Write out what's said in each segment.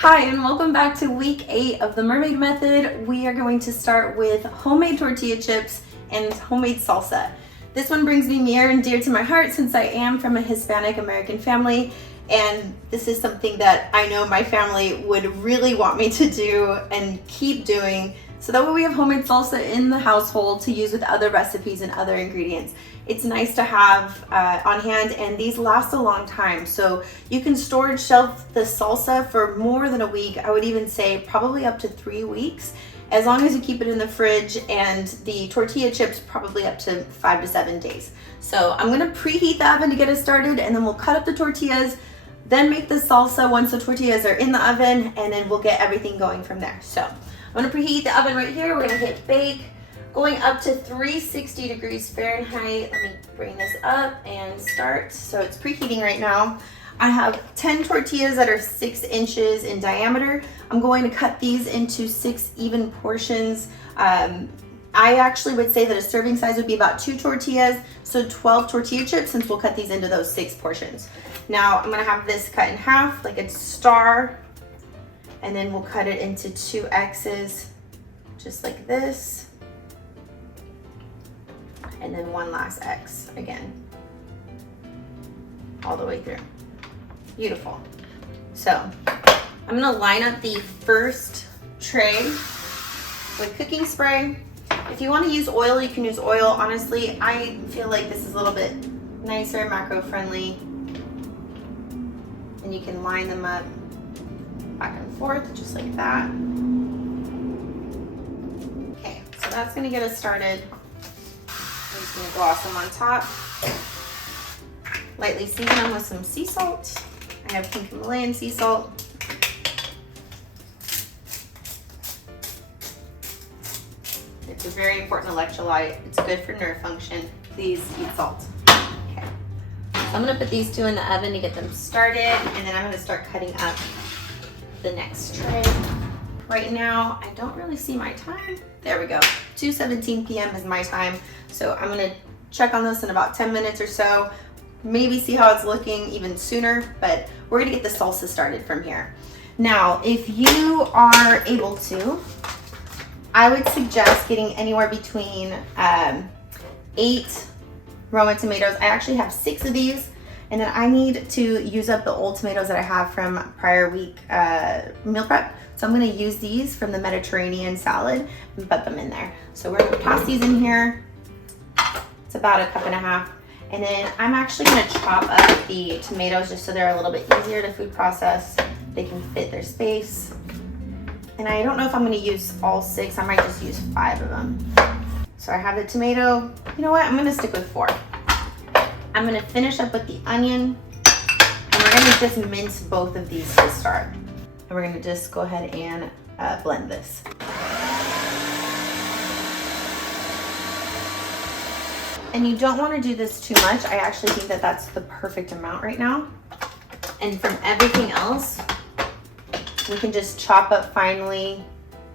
Hi, and welcome back to week 8 of the Mermaid Method. We are going to start with homemade tortilla chips and homemade salsa. This one brings me near and dear to my heart since I am from a Hispanic American family, and this is something that I know my family would really want me to do and keep doing, so that way we have homemade salsa in the household to use with other recipes and other ingredients. It's nice to have on hand, and these last a long time. So you can storage shelf the salsa for more than a week. I would even say probably up to 3 weeks, as long as you keep it in the fridge, and the tortilla chips probably up to 5 to 7 days. So I'm gonna preheat the oven to get us started, and then we'll cut up the tortillas, then make the salsa once the tortillas are in the oven, and then we'll get everything going from there. So I'm gonna preheat the oven right here. We're gonna hit bake, going up to 360 degrees Fahrenheit. Let me bring this up and start. So it's preheating right now. I have 10 tortillas that are 6 inches in diameter. I'm going to cut these into 6 even portions. I actually would say that a serving size would be about 2 tortillas, so 12 tortilla chips, since we'll cut these into those 6 portions. Now I'm gonna have this cut in half like a star, and then we'll cut it into 2 X's, just like this. And then one last X again, all the way through. Beautiful. So I'm gonna line up the first tray with cooking spray. If you want to use oil, you can use oil. Honestly, I feel like this is a little bit nicer, macro friendly. And you can line them up back and forth, just like that. Okay, so that's gonna get us started. I'm just gonna gloss them on top. Lightly season them with some sea salt. I have pink Himalayan sea salt. It's a very important electrolyte. It's good for nerve function. Please eat salt. Okay. So I'm gonna put these 2 in the oven to get them started, and then I'm gonna start cutting up the next tray. Right now, I don't really see my time. There we go. 2:17 p.m. is my time. So I'm gonna check on this in about 10 minutes or so. Maybe see how it's looking even sooner, but we're gonna get the salsa started from here. Now, if you are able to, I would suggest getting anywhere between 8 Roma tomatoes. I actually have 6 of these, and then I need to use up the old tomatoes that I have from prior week meal prep. So I'm gonna use these from the Mediterranean salad and put them in there. So we're gonna toss these in here. It's about 1.5 cups. And then I'm actually gonna chop up the tomatoes just so they're a little bit easier to food process. They can fit their space. And I don't know if I'm gonna use all 6. I might just use 5 of them. So I have the tomato. You know what? I'm gonna stick with 4. I'm gonna finish up with the onion. And we're gonna just mince both of these to start. And we're gonna just go ahead and blend this. And you don't wanna do this too much. I actually think that that's the perfect amount right now. And from everything else, we can just chop up finely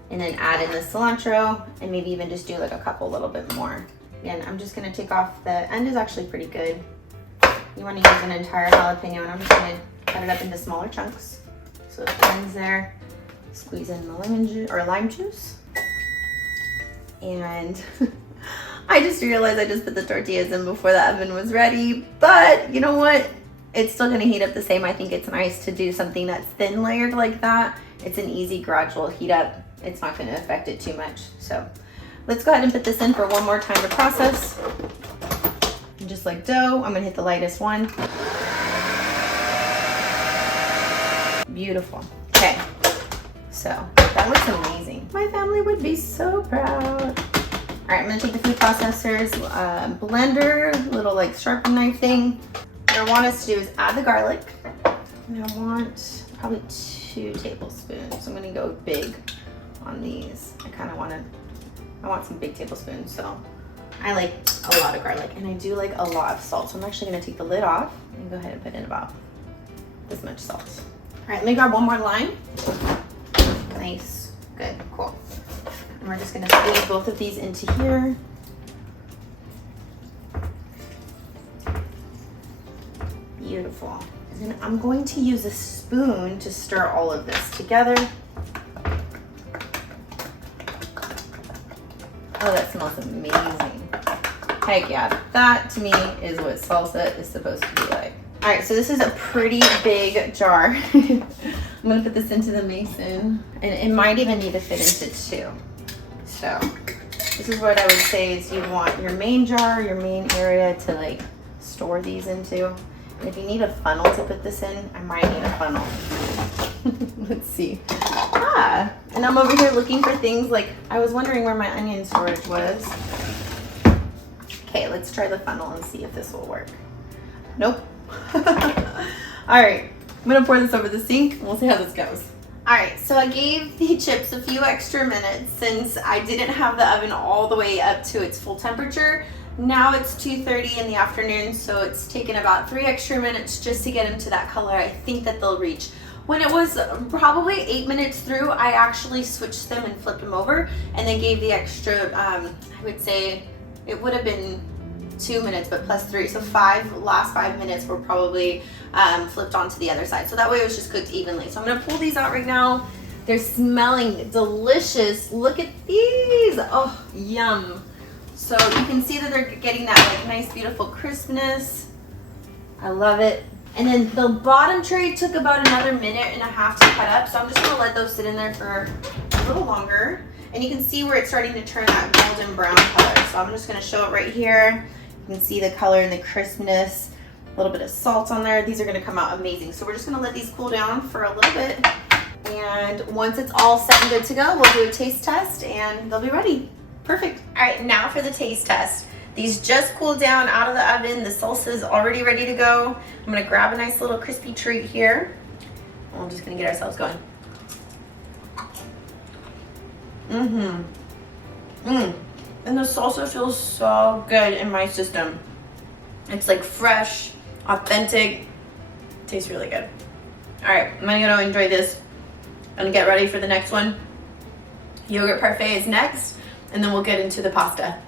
and then add in the cilantro, and maybe even just do like a couple little bit more. Again, I'm just gonna take off, the end is actually pretty good. You wanna use an entire jalapeno, and I'm just gonna cut it up into smaller chunks. So it blends there. Squeeze in the lemon juice or lime juice. And I just realized I just put the tortillas in before the oven was ready, but you know what? It's still gonna heat up the same. I think it's nice to do something that's thin layered like that. It's an easy gradual heat up. It's not gonna affect it too much. So let's go ahead and put this in for one more time to process. And just like dough, I'm gonna hit the lightest one. Beautiful. Okay, so that looks amazing. My family would be so proud. All right, I'm gonna take the food processor's blender, little like sharpening knife thing. What I want us to do is add the garlic. And I want probably 2 tablespoons. I'm gonna go big on these. I want some big tablespoons, so I like a lot of garlic, and I do like a lot of salt. So I'm actually gonna take the lid off and go ahead and put in about this much salt. All right, let me grab one more lime. Nice, good, cool. And we're just gonna squeeze both of these into here. Beautiful. And then I'm going to use a spoon to stir all of this together. Oh, that smells amazing. Heck yeah, that to me is what salsa is supposed to be like. All right, so this is a pretty big jar. I'm gonna put this into the mason, and it might even need to fit into 2. So this is what I would say is you want your main jar, your main area to like store these into. And if you need a funnel to put this in, I might need a funnel. Let's see. And I'm over here looking for things like, I was wondering where my onion storage was. Okay, let's try the funnel and see if this will work. Nope. All right, I'm gonna pour this over the sink and we'll see how this goes. All right, so I gave the chips a few extra minutes since I didn't have the oven all the way up to its full temperature. Now it's 2:30 in the afternoon, so it's taken about 3 extra minutes just to get them to that color I think that they'll reach. When it was probably 8 minutes through, I actually switched them and flipped them over and then gave the extra, I would say it would have been 2 minutes, but plus 3, so last 5 minutes were probably flipped onto the other side. So that way it was just cooked evenly. So I'm gonna pull these out right now. They're smelling delicious. Look at these, oh, yum. So you can see that they're getting that like nice, beautiful crispness. I love it. And then the bottom tray took about another 1.5 minutes to cut up. So I'm just gonna let those sit in there for a little longer. And you can see where it's starting to turn that golden brown color. So I'm just gonna show it right here. You can see the color and the crispness, a little bit of salt on there. These are gonna come out amazing. So we're just gonna let these cool down for a little bit. And once it's all set and good to go, we'll do a taste test and they'll be ready. Perfect. All right, now for the taste test. These just cooled down out of the oven. The salsa is already ready to go. I'm gonna grab a nice little crispy treat here. And we're just gonna get ourselves going. And the salsa feels so good in my system. It's like fresh, authentic, tastes really good. All right, I'm gonna enjoy this and get ready for the next one. Yogurt parfait is next, and then we'll get into the pasta.